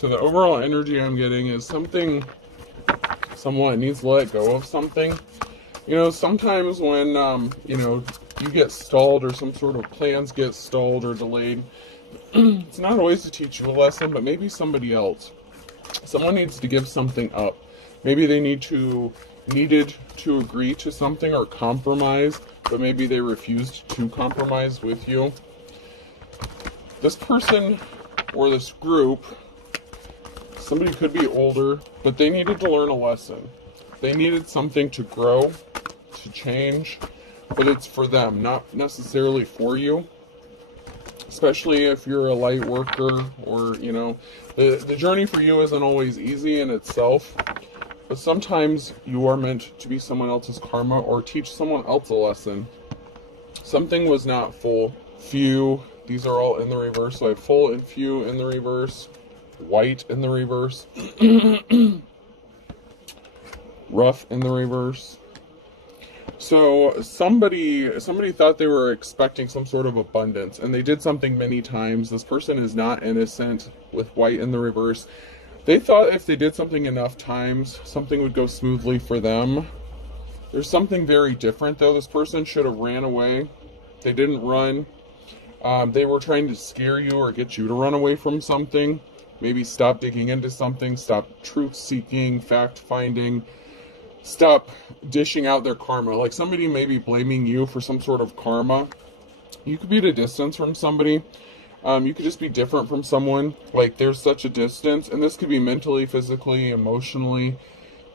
So the overall energy I'm getting is someone needs to let go of something. You know, sometimes when, you know, you get stalled or some sort of plans get stalled or delayed, it's not always to teach you a lesson, but maybe somebody else. Someone needs to give something up. Maybe they needed to agree to something or compromise, but maybe they refused to compromise with you. This person or this group, somebody could be older, but they needed to learn a lesson. They needed something to grow, to change, but it's for them, not necessarily for you. Especially if you're a light worker, or, you know, the journey for you isn't always easy in itself, but sometimes you are meant to be someone else's karma or teach someone else a lesson. Something was not full. Few, these are all in the reverse, so I have full and few in the reverse, white in the reverse, rough in the reverse. So somebody thought they were expecting some sort of abundance, and they did something many times. This person is not innocent with white in the reverse. They thought if they did something enough times, something would go smoothly for them. There's something very different, though. This person should have ran away. They didn't run. They were trying to scare you or get you to run away from something. Maybe stop digging into something, stop truth-seeking, fact-finding, stop dishing out their karma. Like somebody may be blaming you for some sort of karma. You could be at a distance from somebody. You could just be different from someone. Like there's such a distance, and this could be mentally, physically, emotionally.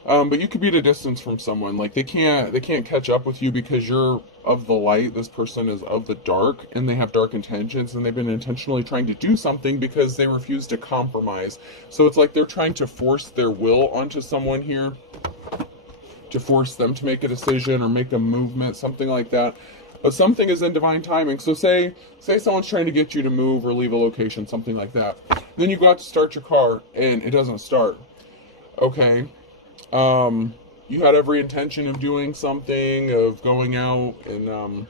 But you could be at a distance from someone. Like they can't catch up with you because you're of the light. This person is of the dark, and they have dark intentions, and they've been intentionally trying to do something because they refuse to compromise. So it's like they're trying to force their will onto someone here, to force them to make a decision or make a movement, something like that. But something is in divine timing. So say someone's trying to get you to move or leave a location, something like that. Then you go out to start your car and it doesn't start. Okay. You had every intention of doing something, of going out and,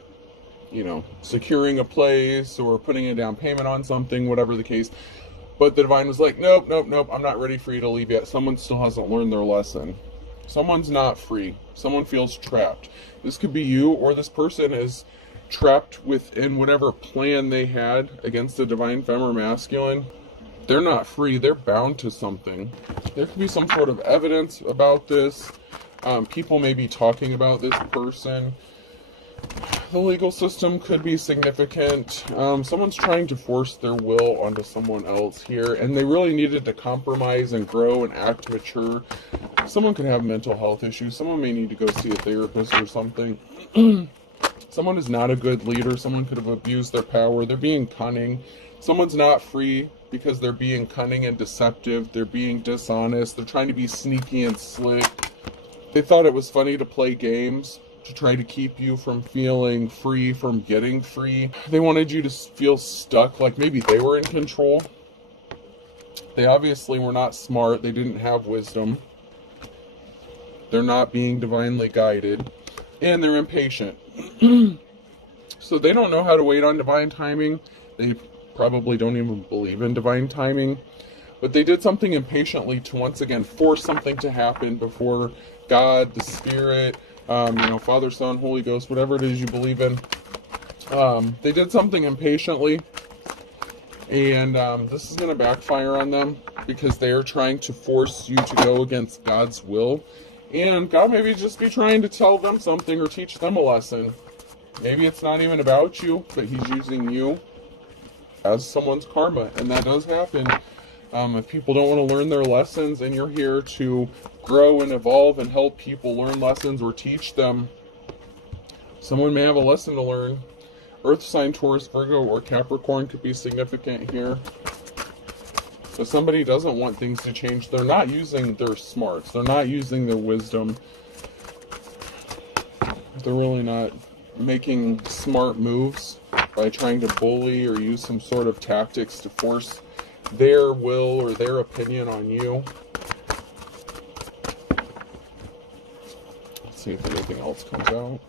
you know, securing a place or putting a down payment on something, whatever the case. But the divine was like, nope, I'm not ready for you to leave yet. Someone still hasn't learned their lesson. Someone's not free. Someone feels trapped. This could be you, or this person is trapped within whatever plan they had against the divine femme or masculine. They're not free. They're bound to something. There could be some sort of evidence about this. People may be talking about this person. The legal system could be significant. Someone's trying to force their will onto someone else here, and they really needed to compromise and grow and act mature. Someone could have mental health issues. Someone may need to go see a therapist or something. Someone is not a good leader. Someone could have abused their power. They're being cunning. Someone's not free because they're being cunning and deceptive. They're being dishonest. They're trying to be sneaky and slick. They thought it was funny to play games to try to keep you from feeling free, from getting free. They wanted you to feel stuck, like maybe they were in control. They obviously were not smart. They didn't have wisdom. They're not being divinely guided. And they're impatient. So they don't know how to wait on divine timing. They probably don't even believe in divine timing. But they did something impatiently to once again force something to happen before God, the Spirit, you know, Father, Son, Holy Ghost, whatever it is you believe in. They did something impatiently, and this is going to backfire on them because they are trying to force you to go against God's will. And God maybe just be trying to tell them something or teach them a lesson. Maybe it's not even about you, but He's using you as someone's karma, and that does happen. If people don't want to learn their lessons and you're here to grow and evolve and help people learn lessons or teach them, someone may have a lesson to learn. Earth sign, Taurus, Virgo, or Capricorn could be significant here. So somebody doesn't want things to change. They're not using their smarts. They're not using their wisdom. They're really not making smart moves by trying to bully or use some sort of tactics to force their will or their opinion on you. Let's see if anything else comes out.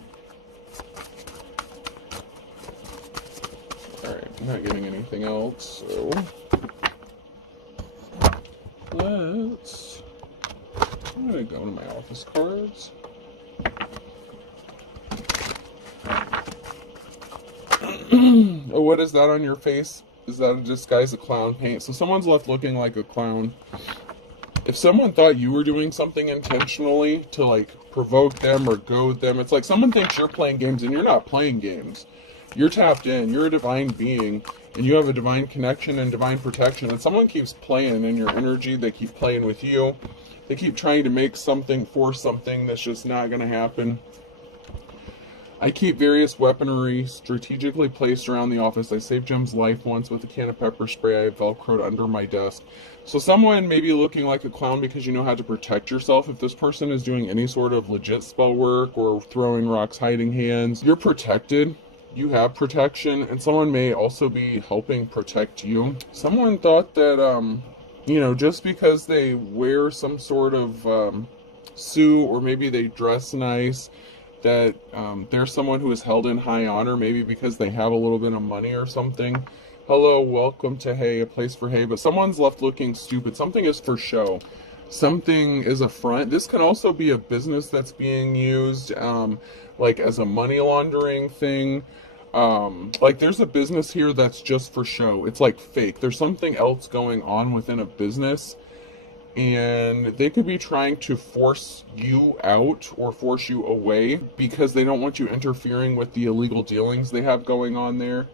Alright, I'm not getting anything else, so I'm gonna go to my office cards. Oh, what is that on your face? Is that a disguise of clown paint? So someone's left looking like a clown. If someone thought you were doing something intentionally to like provoke them or goad them, it's like someone thinks you're playing games and you're not playing games. You're tapped in, you're a divine being, and you have a divine connection and divine protection. And someone keeps playing in your energy, they keep playing with you. They keep trying to make something, force something that's just not going to happen. I keep various weaponry strategically placed around the office. I saved Jim's life once with a can of pepper spray I have velcroed under my desk. So someone may be looking like a clown because you know how to protect yourself. If this person is doing any sort of legit spell work or throwing rocks, hiding hands, you're protected. You have protection, and someone may also be helping protect you. Someone thought that, just because they wear some sort of suit or maybe they dress nice, that they're someone who is held in high honor, maybe because they have a little bit of money or something. Hello, welcome to Hay, a place for hay. But someone's left looking stupid. Something is for show. Something is a front. This can also be a business that's being used like as a money laundering thing. Like there's a business here that's just for show. It's like fake. There's something else going on within a business, and they could be trying to force you out or force you away because they don't want you interfering with the illegal dealings they have going on there.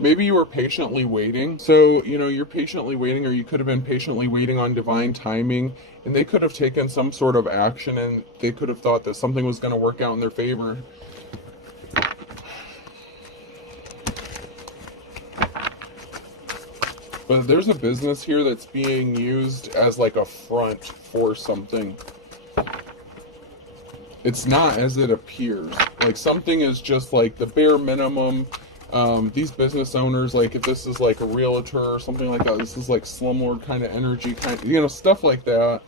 Maybe you were patiently waiting. So, you're patiently waiting, or you could have been patiently waiting on divine timing, and they could have taken some sort of action, and they could have thought that something was going to work out in their favor. But there's a business here that's being used as like a front for something. It's not as it appears. Like something is just like the bare minimum. These business owners, like if this is like a realtor or something like that, this is like slumlord kind of energy, stuff like that.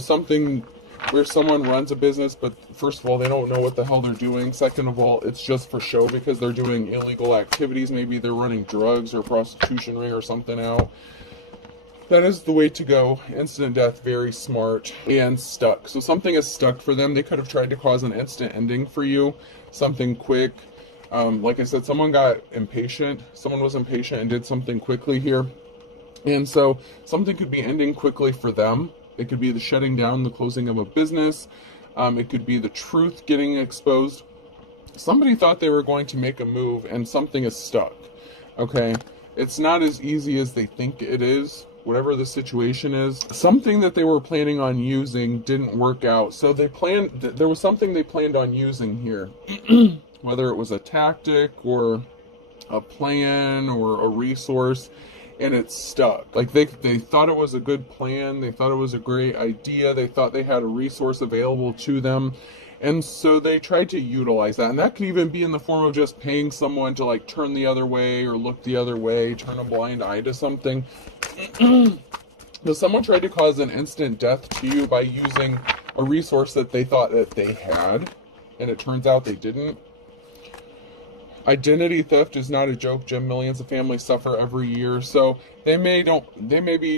Something where someone runs a business, but first of all, they don't know what the hell they're doing. Second of all, it's just for show because they're doing illegal activities. Maybe they're running drugs or prostitution ring or something out. That is the way to go. Instant death, very smart, and stuck. So something is stuck for them. They could have tried to cause an instant ending for you, something quick. Like I said, someone got impatient. Someone was impatient and did something quickly here. And so something could be ending quickly for them. It could be the shutting down, the closing of a business. It could be the truth getting exposed. Somebody thought they were going to make a move and something is stuck. Okay? It's not as easy as they think it is, whatever the situation is. Something that they were planning on using didn't work out. So there was something they planned on using here. Whether it was a tactic or a plan or a resource, and it's stuck. Like they thought it was a good plan, they thought it was a great idea, they thought they had a resource available to them, and so they tried to utilize that. And that could even be in the form of just paying someone to like turn the other way or look the other way, turn a blind eye to something. So someone tried to cause an instant death to you by using a resource that they thought that they had, and it turns out they didn't. Identity theft is not a joke, Jim. Millions of families suffer every year. So they maybe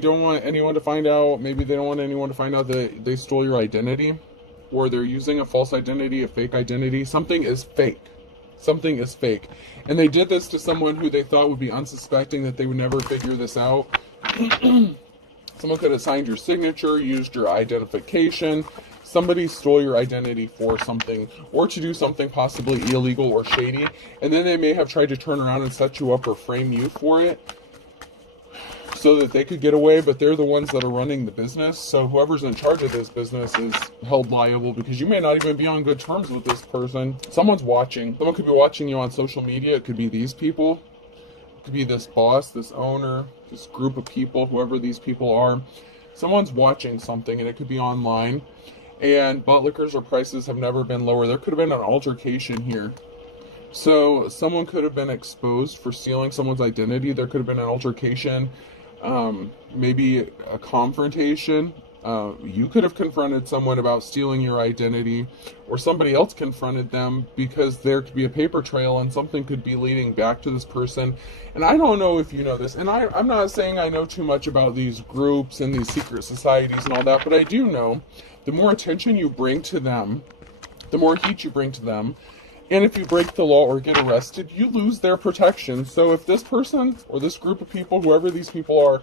don't want anyone to find out. Maybe they don't want anyone to find out that they stole your identity, or they're using a false identity, a fake identity. Something is fake. Something is fake. And they did this to someone who they thought would be unsuspecting, that they would never figure this out. Someone could have signed your signature, used your identification. Somebody stole your identity for something, or to do something possibly illegal or shady, and then they may have tried to turn around and set you up or frame you for it so that they could get away, but they're the ones that are running the business. So whoever's in charge of this business is held liable, because you may not even be on good terms with this person. Someone's watching. Someone could be watching you on social media. It could be these people. It could be this boss, this owner, this group of people, whoever these people are. Someone's watching something, and it could be online. And butt liquors or prices have never been lower. There could have been an altercation here. So someone could have been exposed for stealing someone's identity. There could have been an altercation, maybe a confrontation. You could have confronted someone about stealing your identity, or somebody else confronted them because there could be a paper trail and something could be leading back to this person. And I don't know if you know this, and I'm not saying I know too much about these groups and these secret societies and all that, but I do know the more attention you bring to them, the more heat you bring to them, and if you break the law or get arrested, you lose their protection. So if this person or this group of people, whoever these people are,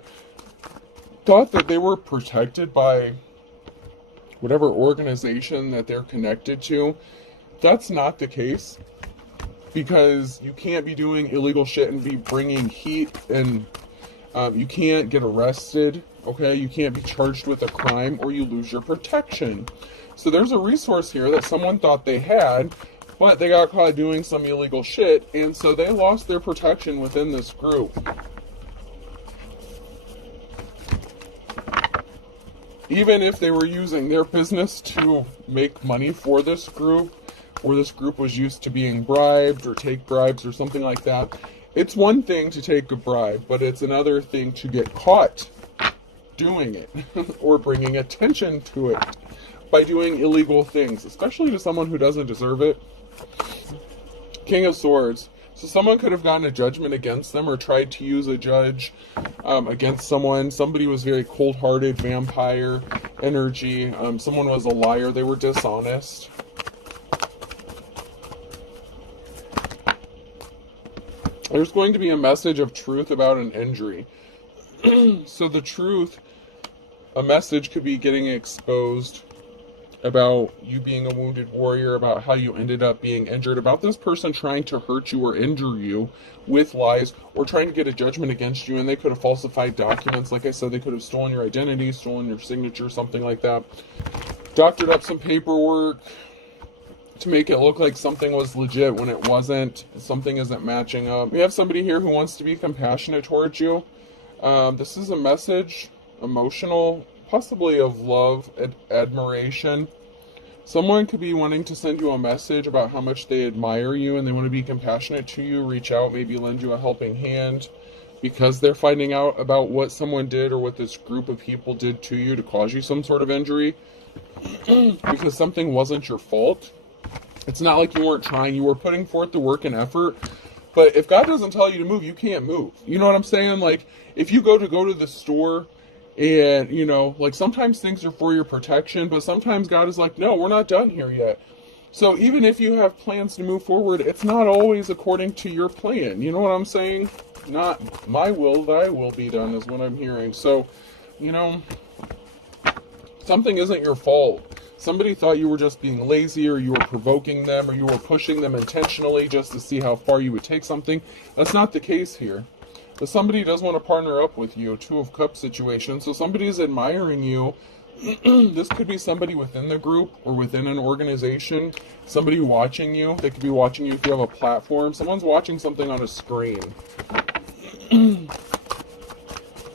thought that they were protected by whatever organization that they're connected to, that's not the case, because you can't be doing illegal shit and be bringing heat, and you can't get arrested, okay? You can't be charged with a crime, or you lose your protection. So there's a resource here that someone thought they had, but they got caught doing some illegal shit, and so they lost their protection within this group. Even if they were using their business to make money for this group, or this group was used to being bribed or take bribes or something like that, it's one thing to take a bribe, but it's another thing to get caught doing it or bringing attention to it by doing illegal things, especially to someone who doesn't deserve it. King of Swords. So someone could have gotten a judgment against them or tried to use a judge against someone. Somebody was very cold-hearted, vampire energy. Someone was a liar. They were dishonest. There's going to be a message of truth about an injury. So the truth, a message could be getting exposed about you being a wounded warrior, about how you ended up being injured, about this person trying to hurt you or injure you with lies, or trying to get a judgment against you, and they could have falsified documents. Like I said, they could have stolen your identity, stolen your signature, something like that. Doctored up some paperwork to make it look like something was legit when it wasn't. Something isn't matching up. We have somebody here who wants to be compassionate towards you. This is a message, emotional, possibly of love, admiration. Someone could be wanting to send you a message about how much they admire you and they want to be compassionate to you, reach out, maybe lend you a helping hand because they're finding out about what someone did or what this group of people did to you to cause you some sort of injury because something wasn't your fault. It's not like you weren't trying, you were putting forth the work and effort. But if God doesn't tell you to move, you can't move. You know what I'm saying? Like, if you go to the store, and, you know, like sometimes things are for your protection, but sometimes God is like, no, we're not done here yet. So even if you have plans to move forward, it's not always according to your plan. You know what I'm saying? Not my will, thy will be done is what I'm hearing. So, you know, something isn't your fault. Somebody thought you were just being lazy, or you were provoking them, or you were pushing them intentionally just to see how far you would take something. That's not the case here. But somebody does want to partner up with you, Two of Cups situation. So somebody is admiring you. This could be somebody within the group or within an organization. Somebody watching you. They could be watching you if you have a platform. Someone's watching something on a screen. And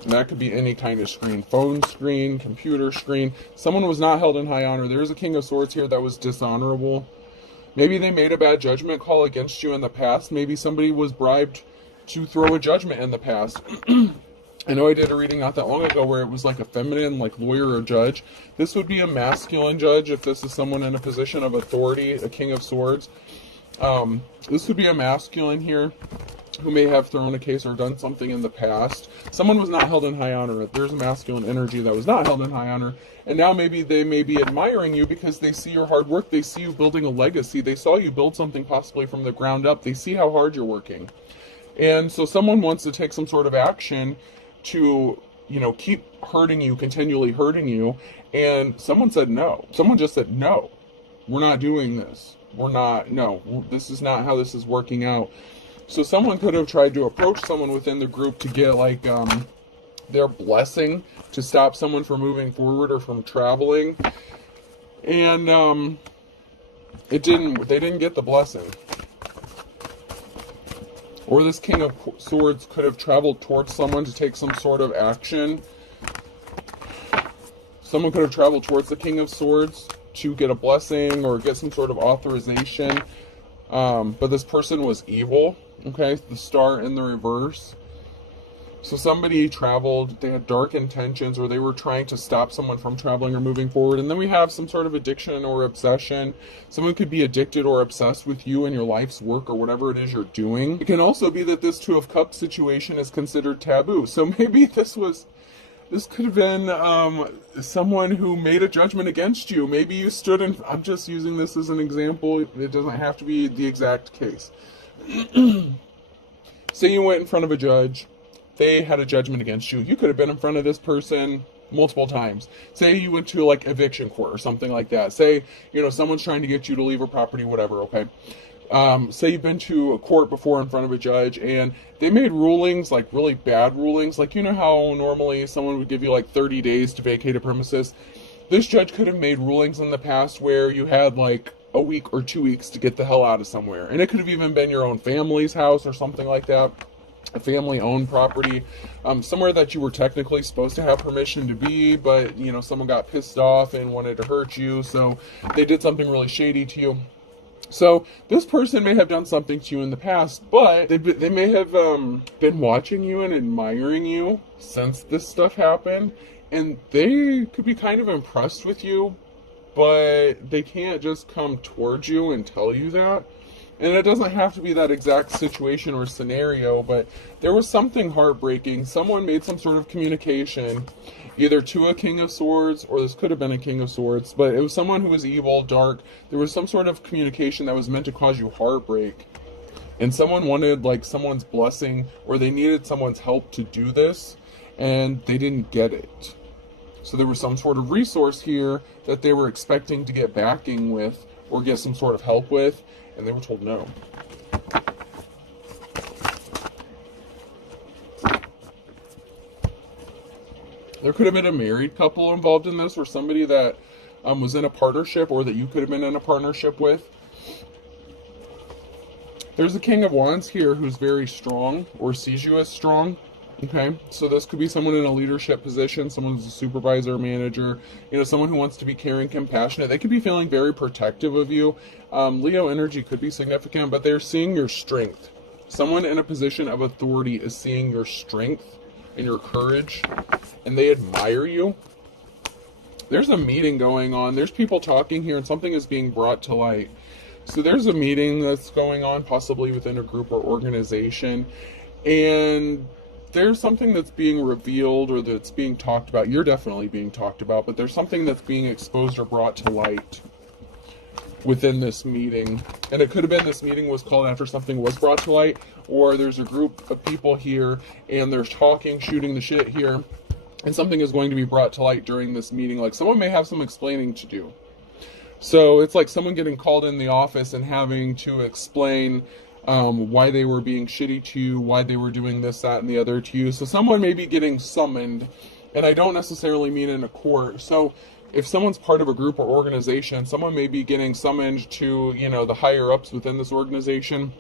that could be any kind of screen. Phone screen, computer screen. Someone was not held in high honor. There's a King of Swords here that was dishonorable. Maybe they made a bad judgment call against you in the past. Maybe somebody was bribed to throw a judgment in the past. I know I did a reading not that long ago where it was like a feminine, like lawyer or judge. This would be a masculine judge if this is someone in a position of authority, a King of Swords. This would be a masculine here who may have thrown a case or done something in the past. Someone was not held in high honor. There's a masculine energy that was not held in high honor. And now maybe they may be admiring you because they see your hard work. They see you building a legacy. They saw you build something possibly from the ground up. They see how hard you're working. And so someone wants to take some sort of action to, you know, keep hurting you, continually hurting you. And someone said no. Someone just said, no, we're not doing this. No, this is not how this is working out. So someone could have tried to approach someone within the group to get like their blessing to stop someone from moving forward or from traveling. And they didn't get the blessing. Or this King of Swords could have traveled towards someone to take some sort of action. Someone could have traveled towards the King of Swords to get a blessing or get some sort of authorization. But this person was evil. Okay, the star in the reverse. So somebody traveled, they had dark intentions, or they were trying to stop someone from traveling or moving forward. And then we have some sort of addiction or obsession. Someone could be addicted or obsessed with you and your life's work or whatever it is you're doing. It can also be that this Two of Cups situation is considered taboo. So maybe this could have been someone who made a judgment against you. Maybe you stood in, I'm just using this as an example. It doesn't have to be the exact case. Say you went in front of a judge. They had a judgment against you. You could have been in front of this person multiple times. Say you went to like eviction court or something like that. Say, someone's trying to get you to leave a property, whatever, okay? Say you've been to a court before in front of a judge and they made rulings, like really bad rulings. Like, how normally someone would give you like 30 days to vacate a premises? This judge could have made rulings in the past where you had like a week or 2 weeks to get the hell out of somewhere. And it could have even been your own family's house or something like that. A family-owned property, somewhere that you were technically supposed to have permission to be, but, someone got pissed off and wanted to hurt you, so they did something really shady to you. So this person may have done something to you in the past, but they may have been watching you and admiring you since this stuff happened, and they could be kind of impressed with you, but they can't just come towards you and tell you that. And it doesn't have to be that exact situation or scenario, but there was something heartbreaking. Someone made some sort of communication, either to a King of Swords, or this could have been a King of Swords, but it was someone who was evil, dark. There was some sort of communication that was meant to cause you heartbreak. And someone wanted like someone's blessing, or they needed someone's help to do this, and they didn't get it. So there was some sort of resource here that they were expecting to get backing with, or get some sort of help with, and they were told no. There could have been a married couple involved in this, or somebody that was in a partnership, or that you could have been in a partnership with. There's a King of Wands here who's very strong, or sees you as strong. Okay, so this could be someone in a leadership position, someone who's a supervisor, manager, someone who wants to be caring, compassionate. They could be feeling very protective of you. Leo energy could be significant, but they're seeing your strength. Someone in a position of authority is seeing your strength and your courage, and they admire you. There's a meeting going on. There's people talking here, and something is being brought to light. So there's a meeting that's going on, possibly within a group or organization, and there's something that's being revealed, or that's being talked about. You're definitely being talked about, but there's something that's being exposed or brought to light within this meeting. And it could have been this meeting was called after something was brought to light, or there's a group of people here and they're talking, shooting the shit here, and something is going to be brought to light during this meeting. Like someone may have some explaining to do. So it's like someone getting called in the office and having to explain why they were being shitty to you, why they were doing this, that, and the other to you. So someone may be getting summoned, and I don't necessarily mean in a court. So if someone's part of a group or organization, someone may be getting summoned to, the higher ups within this organization,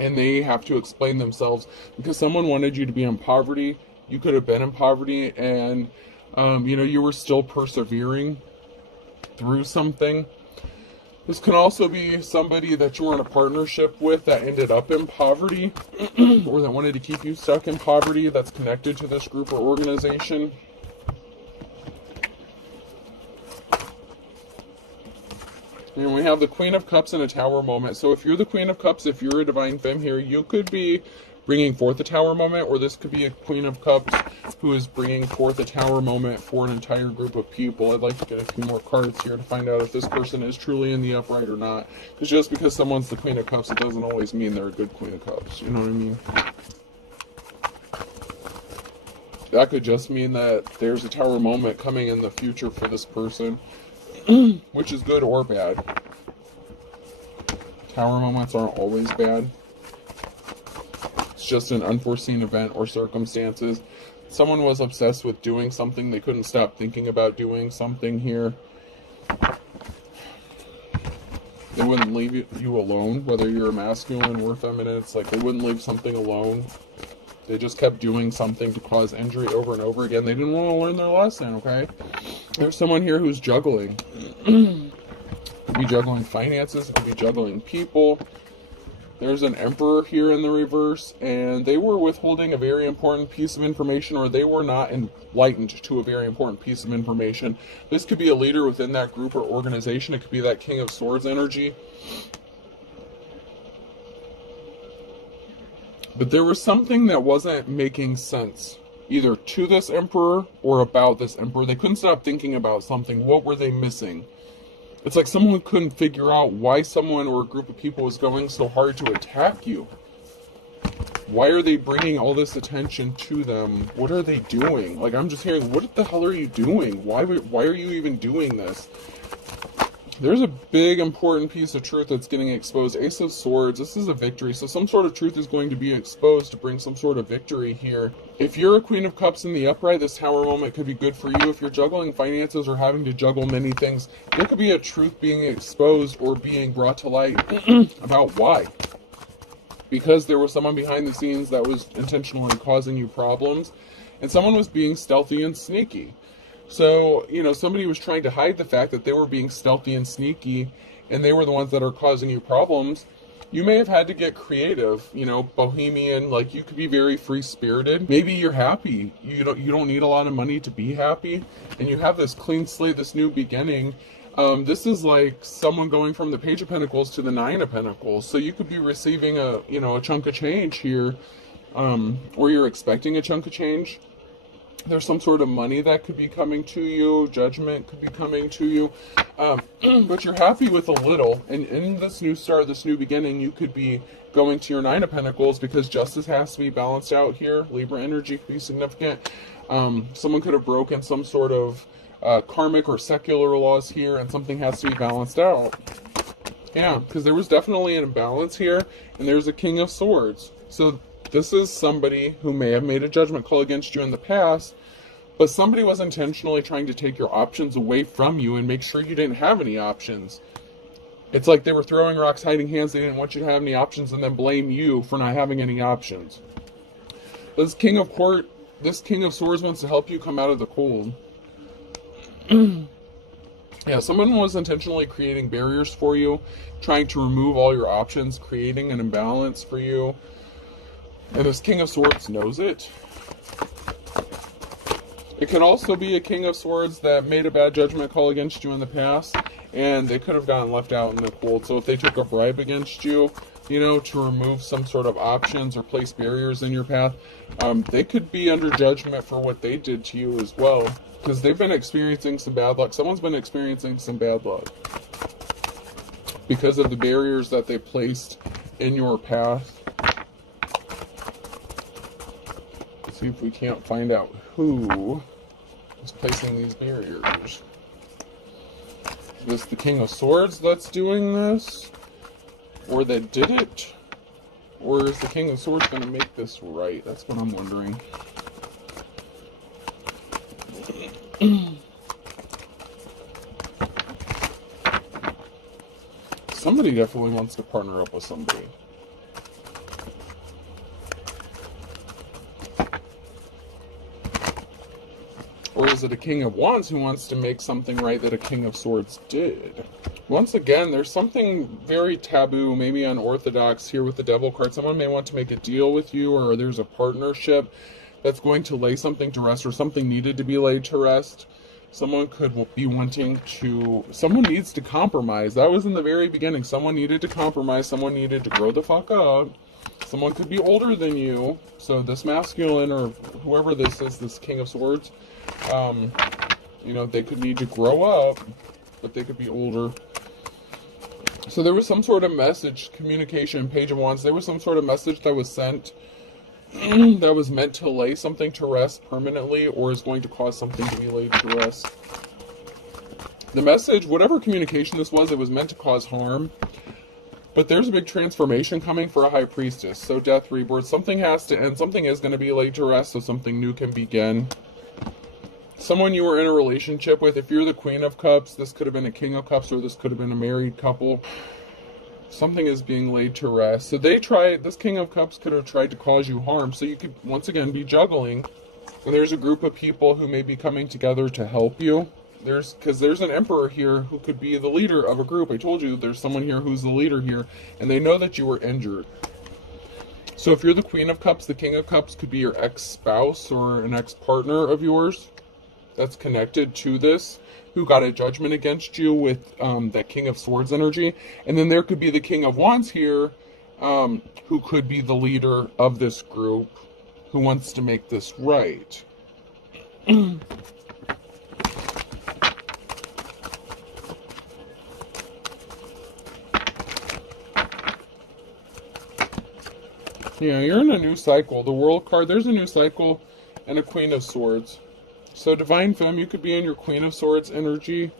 and they have to explain themselves because someone wanted you to be in poverty. You could have been in poverty, and you were still persevering through something. This can also be somebody that you were in a partnership with that ended up in poverty, or that wanted to keep you stuck in poverty, that's connected to this group or organization. And we have the Queen of Cups and a Tower moment. So if you're the Queen of Cups, if you're a divine femme here, you could be bringing forth a Tower moment, or this could be a Queen of Cups who is bringing forth a Tower moment for an entire group of people. I'd like to get a few more cards here to find out if this person is truly in the upright or not. Because just because someone's the Queen of Cups, it doesn't always mean they're a good Queen of Cups. You know what I mean? That could just mean that there's a Tower moment coming in the future for this person, which is good or bad. Tower moments aren't always bad. It's just an unforeseen event or circumstances. Someone was obsessed with doing something. They couldn't stop thinking about doing something here. They wouldn't leave you alone, whether you're a masculine or feminine. It's like they wouldn't leave something alone. They just kept doing something to cause injury over and over again. They didn't want to learn their lesson, okay? There's someone here who's juggling. It could be juggling finances. It could be juggling people. There's an Emperor here in the reverse, and they were withholding a very important piece of information, or they were not enlightened to a very important piece of information. This could be a leader within that group or organization. It could be that King of Swords energy. But there was something that wasn't making sense, either to this Emperor or about this Emperor. They couldn't stop thinking about something. What were they missing? It's like someone couldn't figure out why someone or a group of people was going so hard to attack you. Why are they bringing all this attention to them? What are they doing? Like, I'm just hearing, what the hell are you doing? Why are you even doing this? There's a big, important piece of truth that's getting exposed. Ace of Swords, this is a victory. So some sort of truth is going to be exposed to bring some sort of victory here. If you're a Queen of Cups in the upright, this Tower moment could be good for you. If you're juggling finances or having to juggle many things, there could be a truth being exposed or being brought to light about why. Because there was someone behind the scenes that was intentionally causing you problems, and someone was being stealthy and sneaky. So, you know, somebody was trying to hide the fact that they were being stealthy and sneaky, and they were the ones that are causing you problems. You may have had to get creative, you know, bohemian, like you could be very free-spirited. Maybe you're happy. You don't need a lot of money to be happy, and you have this clean slate, this new beginning. This is like someone going from the Page of Pentacles to the Nine of Pentacles. So you could be receiving a chunk of change here, or you're expecting a chunk of change. There's some sort of money that could be coming to you. Judgment could be coming to you. But you're happy with a little. And in this new start, this new beginning, you could be going to your Nine of Pentacles because justice has to be balanced out here. Libra energy could be significant. Someone could have broken some sort of karmic or secular laws here, and something has to be balanced out. Yeah, because there was definitely an imbalance here, and there's a King of Swords. So this is somebody who may have made a judgment call against you in the past, but somebody was intentionally trying to take your options away from you and make sure you didn't have any options. It's like they were throwing rocks, hiding hands. They didn't want you to have any options and then blame you for not having any options. This King of Swords wants to help you come out of the cold. Yeah, someone was intentionally creating barriers for you, trying to remove all your options, creating an imbalance for you. And this King of Swords knows it. It could also be a King of Swords that made a bad judgment call against you in the past, and they could have gotten left out in the cold. So if they took a bribe against you, to remove some sort of options or place barriers in your path, they could be under judgment for what they did to you as well. Because they've been experiencing some bad luck. Someone's been experiencing some bad luck because of the barriers that they placed in your path. Let's see if we can't find out who is placing these barriers. Is this the King of Swords that's doing this? Or that did it? Or is the King of Swords going to make this right? That's what I'm wondering. Somebody definitely wants to partner up with somebody. Or is it a King of Wands who wants to make something right that a King of Swords did? Once again, there's something very taboo, maybe unorthodox here with the Devil card. Someone may want to make a deal with you, or there's a partnership that's going to lay something to rest, or something needed to be laid to rest. Someone could be wanting to... Someone needs to compromise. That was in the very beginning. Someone needed to compromise. Someone needed to grow the fuck up. Someone could be older than you. So this masculine, or whoever this is, this King of Swords, they could need to grow up, but they could be older. So there was some sort of message, communication, Page of Wands. There was some sort of message that was sent that was meant to lay something to rest permanently, or is going to cause something to be laid to rest. The message, whatever communication this was, it was meant to cause harm. But there's a big transformation coming for a High Priestess. So death, rebirth, something has to end. Something is going to be laid to rest so something new can begin. Someone you were in a relationship with, if you're the Queen of Cups, this could have been a King of Cups, or this could have been a married couple. Something is being laid to rest. So this King of Cups could have tried to cause you harm. So you could, once again, be juggling. And there's a group of people who may be coming together to help you. Because there's an emperor here who could be the leader of a group. I told you there's someone here who's the leader here, and they know that you were injured. So if you're the Queen of Cups, the King of Cups could be your ex-spouse or an ex-partner of yours that's connected to this, who got a judgment against you with that King of Swords energy. And then there could be the King of Wands here, who could be the leader of this group, who wants to make this right. Yeah, you're in a new cycle. The World card, there's a new cycle and a Queen of Swords. So Divine Femme, you could be in your Queen of Swords energy.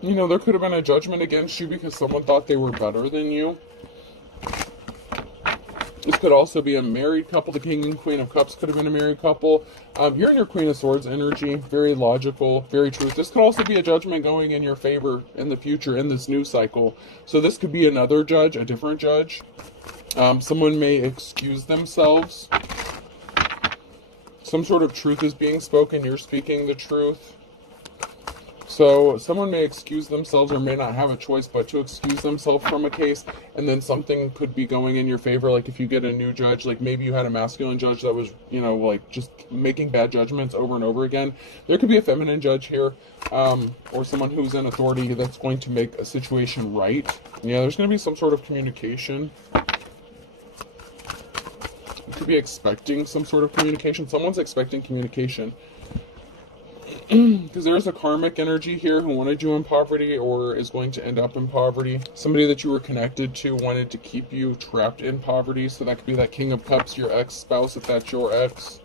You know, there could have been a judgment against you because someone thought they were better than you. This could also be a married couple. The King and Queen of Cups could have been a married couple. You're in your Queen of Swords energy. Very logical, very true. This could also be a judgment going in your favor in the future in this new cycle. So this could be another judge, a different judge. Someone may excuse themselves. Some sort of truth is being spoken. You're speaking the truth. So someone may excuse themselves or may not have a choice but to excuse themselves from a case, and then something could be going in your favor. Like if you get a new judge, like maybe you had a masculine judge that was, you know, like just making bad judgments over and over again. There could be a feminine judge here, or someone who's in authority that's going to make a situation right. Yeah, there's going to be some sort of communication. You could be expecting some sort of communication. Someone's expecting communication. Because there's a karmic energy here who wanted you in poverty or is going to end up in poverty. Somebody that you were connected to wanted to keep you trapped in poverty. So that could be that King of Cups, your ex-spouse, if that's your ex.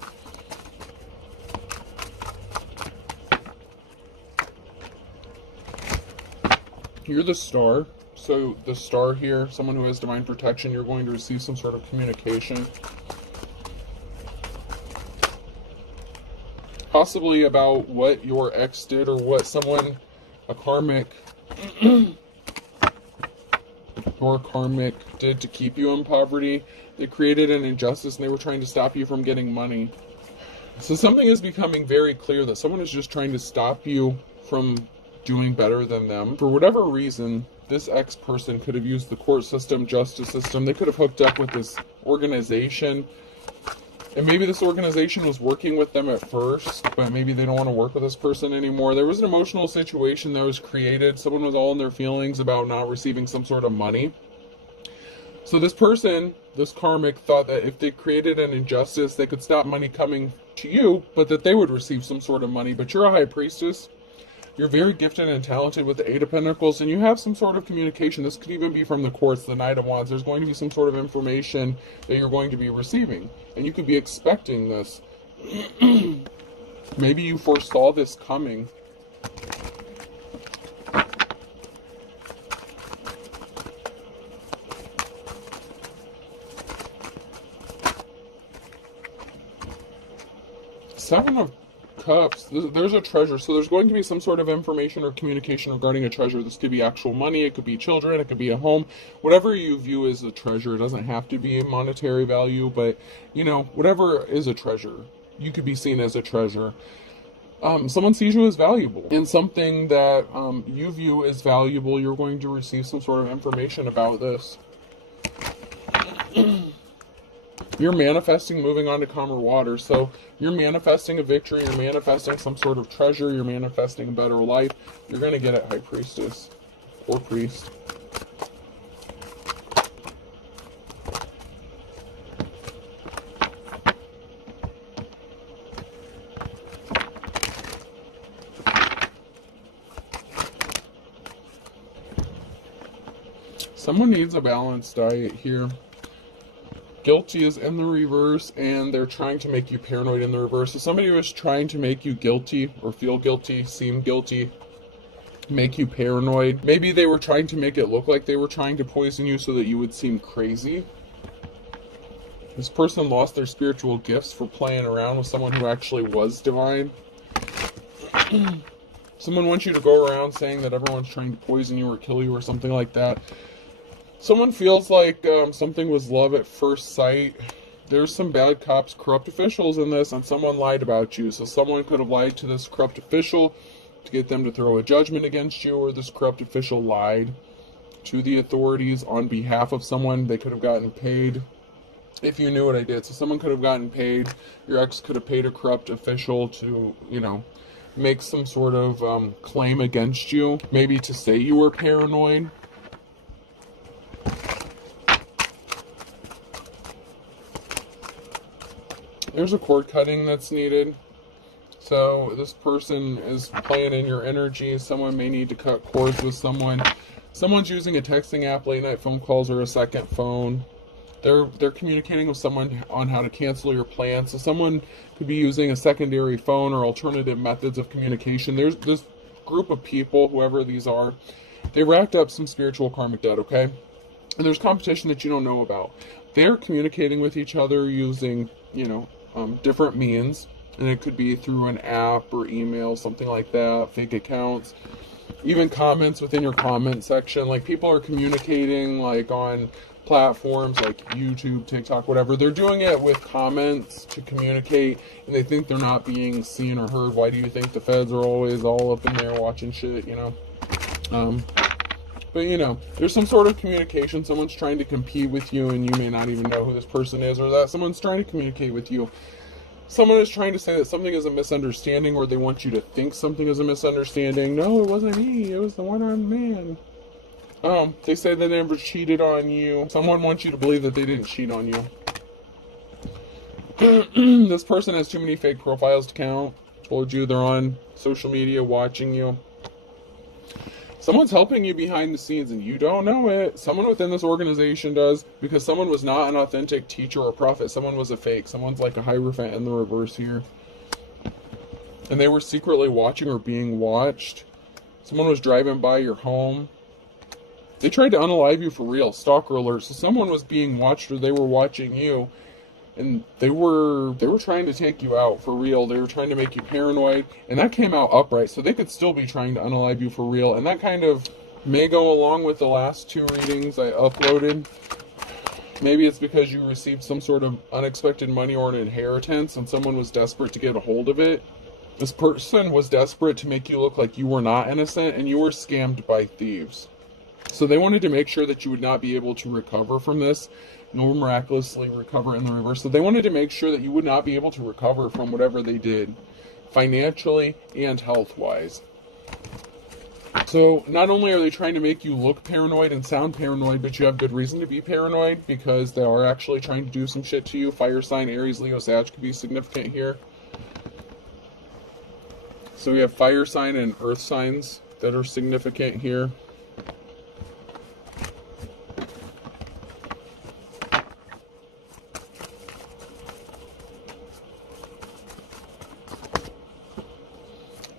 You're the star. So the star here, someone who has divine protection, you're going to receive some sort of communication. Possibly about what your ex did or what someone, a karmic, or karmic did to keep you in poverty. They created an injustice and they were trying to stop you from getting money. So something is becoming very clear that someone is just trying to stop you from doing better than them. For whatever reason, this ex-person could have used the court system, justice system. They could have hooked up with this organization. And maybe this organization was working with them at first, but maybe they don't want to work with this person anymore. There was an emotional situation that was created. Someone was all in their feelings about not receiving some sort of money. So this person, this karmic, thought that if they created an injustice, they could stop money coming to you, but that they would receive some sort of money. But you're a high priestess. You're very gifted and talented with the Eight of Pentacles, and you have some sort of communication. This could even be from the courts, the Knight of Wands. There's going to be some sort of information that you're going to be receiving, and you could be expecting this. Maybe you foresaw this coming. Seven of Cups, there's a treasure, so there's going to be some sort of information or communication regarding a treasure. This could be actual money, it could be children, it could be a home, whatever you view as a treasure. It doesn't have to be a monetary value, but you know, whatever is a treasure, you could be seen as a treasure. Someone sees you as valuable, and something that you view as valuable, you're going to receive some sort of information about this. You're manifesting moving on to calmer water. So you're manifesting a victory, you're manifesting some sort of treasure, you're manifesting a better life. You're going to get it, High Priestess or Priest. Someone needs a balanced diet here. Guilty is in the reverse, and they're trying to make you paranoid in the reverse. So somebody was trying to make you guilty or feel guilty, seem guilty, make you paranoid. Maybe they were trying to make it look like they were trying to poison you so that you would seem crazy. This person lost their spiritual gifts for playing around with someone who actually was divine. Someone wants you to go around saying that everyone's trying to poison you or kill you or something like that. Someone feels like something was love at first sight. there's some bad cops, corrupt officials in this, and someone lied about you. So someone could have lied to this corrupt official to get them to throw a judgment against you, or this corrupt official lied to the authorities on behalf of someone. They could have gotten paid. If you knew what I did, so someone could have gotten paid. Your ex could have paid a corrupt official to, make some sort of claim against you, maybe to say you were paranoid. There's a cord cutting that's needed. So this person is playing in your energy. Someone may need to cut cords with someone. Someone's using a texting app, late night phone calls, or a second phone. They're communicating with someone on how to cancel your plans. So someone could be using a secondary phone or alternative methods of communication. There's this group of people, whoever these are, they racked up some spiritual karmic debt, okay? And there's competition that you don't know about. They're communicating with each other using, different means. And it could be through an app or email, something like that, fake accounts. Even comments within your comment section. Like, people are communicating, like, on platforms like YouTube, TikTok, whatever. They're doing it with comments to communicate, and they think they're not being seen or heard. Why do you think the feds are always all up in there watching shit, But, there's some sort of communication. Someone's trying to compete with you, and you may not even know who this person is, or that someone's trying to communicate with you. Someone is trying to say that something is a misunderstanding, or they want you to think something is a misunderstanding. No, it wasn't me. It was the one-armed man. They say they never cheated on you. Someone wants you to believe that they didn't cheat on you. This person has too many fake profiles to count. Told you they're on social media watching you. Someone's helping you behind the scenes and you don't know it. Someone within this organization does, because someone was not an authentic teacher or prophet. Someone was a fake. Someone's like a Hierophant in the reverse here. And they were secretly watching or being watched. Someone was driving by your home. They tried to unalive you for real. Stalker alert. So someone was being watched, or they were watching you. And they were trying to take you out for real. They were trying to make you paranoid. And that came out upright. So they could still be trying to unalive you for real. And that kind of may go along with the last two readings I uploaded. Maybe it's because you received some sort of unexpected money or an inheritance, and someone was desperate to get a hold of it. This person was desperate to make you look like you were not innocent, and you were scammed by thieves. So they wanted to make sure that you would not be able to recover from this, nor miraculously recover in the reverse. So they wanted to make sure that you would not be able to recover from whatever they did, financially and health-wise. So not only are they trying to make you look paranoid and sound paranoid, but you have good reason to be paranoid, because they are actually trying to do some shit to you. Fire sign, Aries, Leo, Sag could be significant here. So we have fire sign and earth signs that are significant here.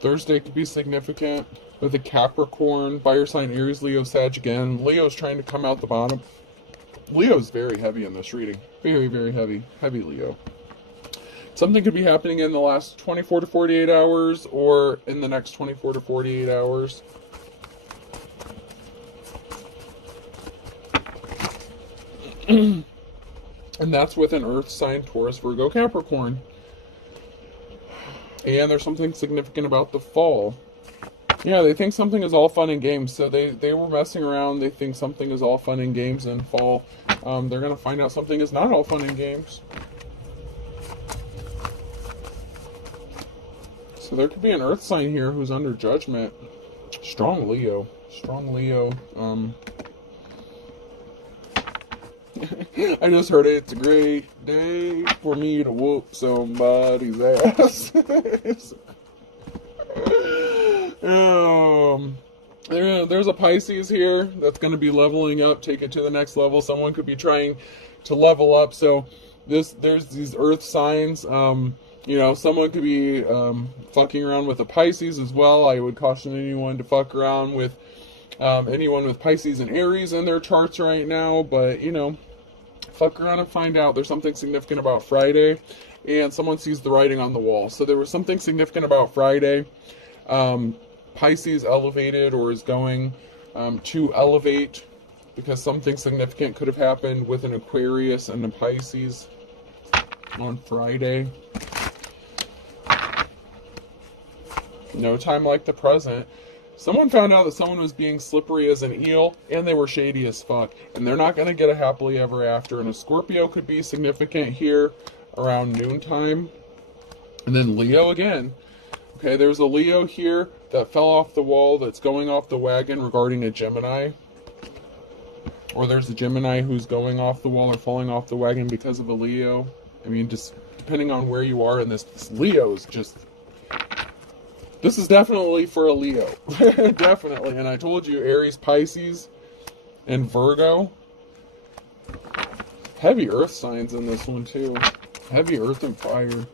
Thursday could be significant with a Capricorn, fire sign, Aries, Leo, Sag again. Leo's trying to come out the bottom. Leo's very heavy in this reading. Very, very heavy. Heavy Leo. Something could be happening in the last 24 to 48 hours or in the next 24 to 48 hours. And that's with an earth sign, Taurus, Virgo, Capricorn. And there's something significant about the fall. Yeah, they think something is all fun and games. So they were messing around. They think something is all fun and games in fall. They're going to find out something is not all fun and games. So there could be an earth sign here who's under judgment. Strong Leo. Strong Leo. I just heard it. It's a great day for me to whoop somebody's ass. There's a Pisces here that's going to be leveling up, take it to the next level. Someone could be trying to level up. So there's these earth signs. Someone could be fucking around with a Pisces as well. I would caution anyone to fuck around with anyone with Pisces and Aries in their charts right now. But, fuck around and find out. There's something significant about Friday, and someone sees the writing on the wall. So there was something significant about Friday. Pisces elevated or is going to elevate, because something significant could have happened with an Aquarius and a Pisces. on Friday. No time like the present. Someone found out that someone was being slippery as an eel, and they were shady as fuck. And they're not going to get a happily ever after. And a Scorpio could be significant here around noontime. And then Leo again. Okay, there's a Leo here that fell off the wall that's going off the wagon regarding a Gemini. Or there's a Gemini who's going off the wall or falling off the wagon because of a Leo. I mean, just depending on where you are in this Leo is just... This is definitely for a Leo. Definitely. And I told you, Aries, Pisces, and Virgo. Heavy earth signs in this one, too. Heavy earth and fire.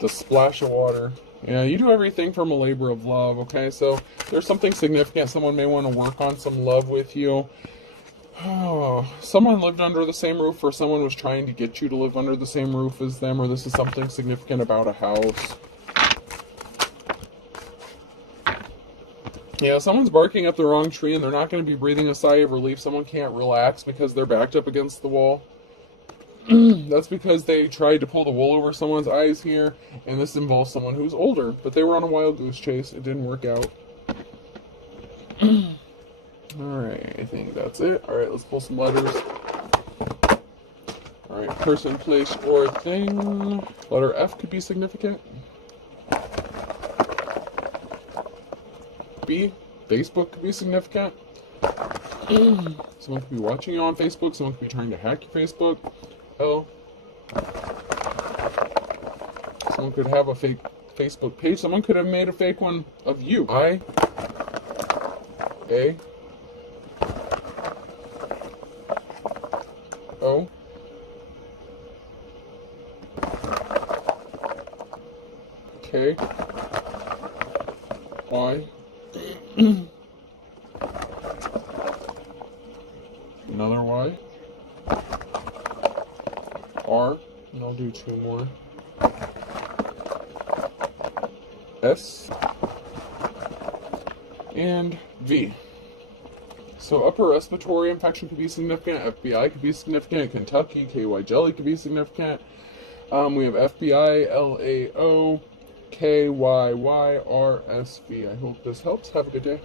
The splash of water. Yeah, you do everything from a labor of love, okay? So there's something significant. Someone may want to work on some love with you. Oh, someone lived under the same roof, or someone was trying to get you to live under the same roof as them, or this is something significant about a house. Yeah, someone's barking up the wrong tree and they're not going to be breathing a sigh of relief. Someone can't relax because they're backed up against the wall. That's because they tried to pull the wool over someone's eyes here, and this involves someone who's older, but they were on a wild goose chase. It didn't work out. Alright, I think that's it. Alright, let's pull some letters. Alright, person, place, or thing. Letter F could be significant. B, Facebook could be significant. Someone could be watching you on Facebook. Someone could be trying to hack your Facebook. L, someone could have a fake Facebook page. Someone could have made a fake one of you. I, A, O, K, Y, another Y, R, and I'll do two more, S, and V. So upper respiratory infection could be significant, FBI could be significant, Kentucky, KY jelly could be significant. We have FBI, LAO, KYY, RSV. I hope this helps. Have a good day.